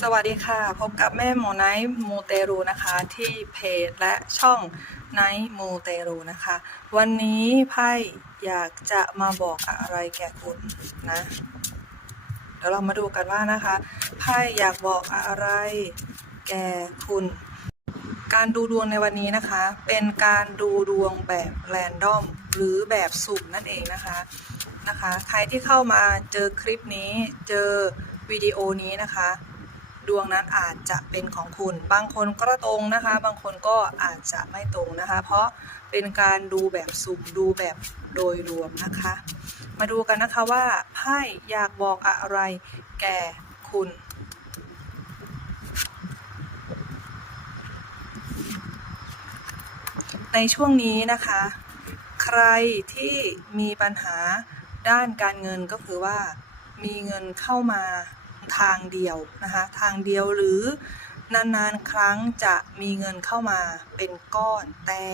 สวัสดีค่ะ พบกับแม่หมอไนท์มูเตรูนะคะ ที่เพจและช่องไนท์มูเตรูนะคะ วันนี้ไพ่อยากจะมาบอกอะไรแก่คุณนะ เดี๋ยวเรามาดูกันว่านะคะไพ่อยากบอกอะไรแก่คุณ การดูดวงในวันนี้นะคะ เป็นการดูดวงแบบแรนดอมหรือแบบสุ่มนั่นเองนะคะนะคะ ใครที่เข้ามาเจอคลิปนี้เจอวิดีโอนี้นะคะ ดวงนั้นอาจจะเป็นของคุณ บางคนก็ตรงนะคะ บางคนก็อาจจะไม่ตรงนะคะ เพราะเป็นการดูแบบสุ่มดูแบบโดยรวมนะคะ มาดูกันนะคะว่าไพ่อยากบอกอะไรแก่คุณในช่วงนี้นะคะ ใครที่มีปัญหาด้านการเงินก็คือว่า มีเงินเข้ามา ทางเดียวนะคะทางเดียวหรือนานๆครั้งจะมีเงินเข้ามาเป็นก้อนแต่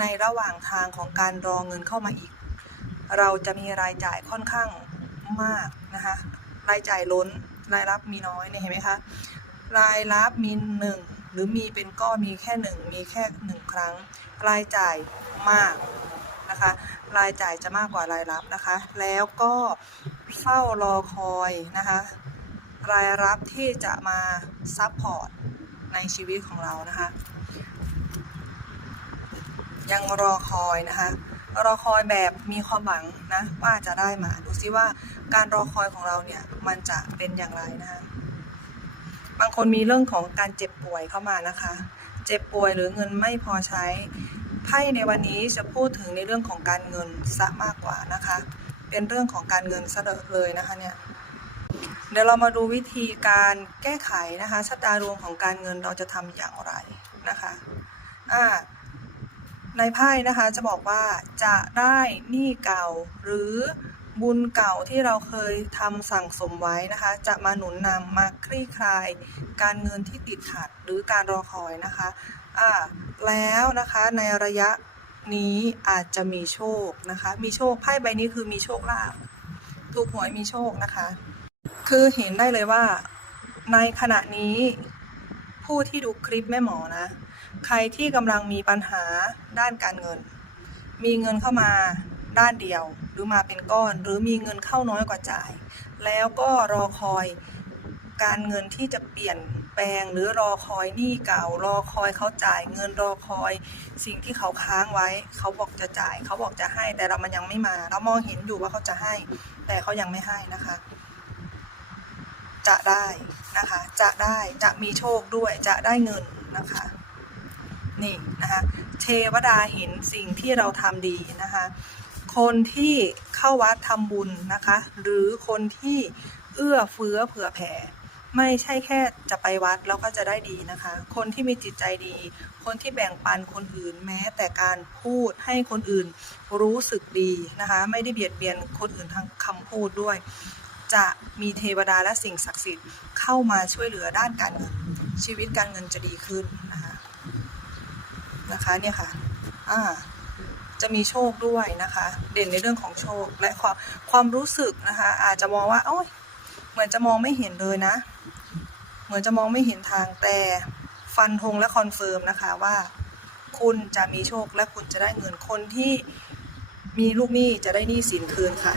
ในระหว่างทางของการรอเงินเข้ามาอีก เราจะมีรายจ่ายค่อนข้างมากนะคะรายจ่ายล้นรายรับมีน้อยเนี่ยเห็นไหมคะรายรับมีหนึ่งหรือมีเป็นก้อนมีแค่หนึ่งมีแค่หนึ่งครั้ง รายจ่ายมากนะคะ รายจ่ายจะมากกว่ารายรับนะคะ แล้วก็เฝ้ารอคอยนะคะ รายรับที่จะมาซัพพอร์ตในชีวิตของเรานะคะ ยังรอคอยนะคะ รอคอยแบบมีความหวังนะว่าจะได้มา ดูซิว่าการรอคอยของเราเนี่ยมันจะเป็นอย่างไรนะคะ บางคนมีเรื่องของการเจ็บป่วยเข้ามานะคะ เจ็บป่วยหรือเงินไม่พอใช้ไพ่ในวันนี้จะพูดถึงในเรื่องของการเงินซะมากกว่านะคะ เป็นเรื่องของการเงินซะเลยนะคะเนี่ย เดี๋ยวเรามาดูวิธีการแก้ไขนะคะชะตารวงของการเงินเราจะทำอย่างไรนะคะอ่าในไพ่นะคะจะบอกว่าจะได้หนี้เก่าหรือบุญเก่าที่เราเคยทำสั่งสมไว้นะคะ จะมาหนุนนำมาคลี่คลาย การเงินที่ติดขัดหรือการรอคอยนะคะอ่าแล้วนะคะในระยะนี้อาจจะมีโชคนะคะ มีโชคไพ่ใบนี้คือมีโชคลาภถูกหวยมีโชคนะคะ คือเห็นได้เลยว่า ในขณะนี้ผู้ที่ดูคลิปแม่หมอนะ ใครที่กำลังมีปัญหาด้านการเงิน มีเงินเข้ามาด้านเดียว หรือมาเป็นก้อน หรือมีเงินเข้าน้อยกว่าจ่าย แล้วก็รอคอยการเงินที่จะเปลี่ยนแปลงหรือรอคอยหนี้เก่า รอคอยเขาจ่ายเงินรอคอย สิ่งที่เขาค้างไว้ เขาบอกจะจ่าย เขาบอกจะให้แต่เรามันยังไม่มา เรามองเห็นอยู่ว่าเขาจะให้ แต่เขายังไม่ให้นะคะ จะได้นะคะ จะได้จะมีโชคด้วยจะได้เงินนะคะ นี่นะคะ เทวดาเห็นสิ่งที่เราทำดีนะคะ คนที่เข้าวัดทำบุญนะคะ หรือคนที่เอื้อเฟื้อเผื่อแผ่ไม่ใช่แค่จะไปวัดแล้วก็จะได้ดีนะคะ คนที่มีจิตใจดี คนที่แบ่งปันคนอื่น แม้แต่การพูดให้คนอื่นรู้สึกดีนะคะ ไม่ได้เบียดเบียนคนอื่นทางคำพูดด้วย จะมีเทวดาและสิ่งศักดิ์สิทธิ์เข้ามาช่วยเหลือด้านการเงินชีวิตการเงินจะดีขึ้นนะคะนะคะเนี่ยค่ะอ่าจะมีโชคด้วยนะคะ เด่นในเรื่องของโชคและความความรู้สึกนะคะ อาจจะมองว่าโอ้ยเหมือนจะมองไม่เห็นเลยนะ เหมือนจะมองไม่เห็นทางแต่ฟันธงและคอนเฟิร์มนะคะว่า คุณจะมีโชคและคุณจะได้เงินคนที่มีลูกหนี้จะได้หนี้สินคืนค่ะ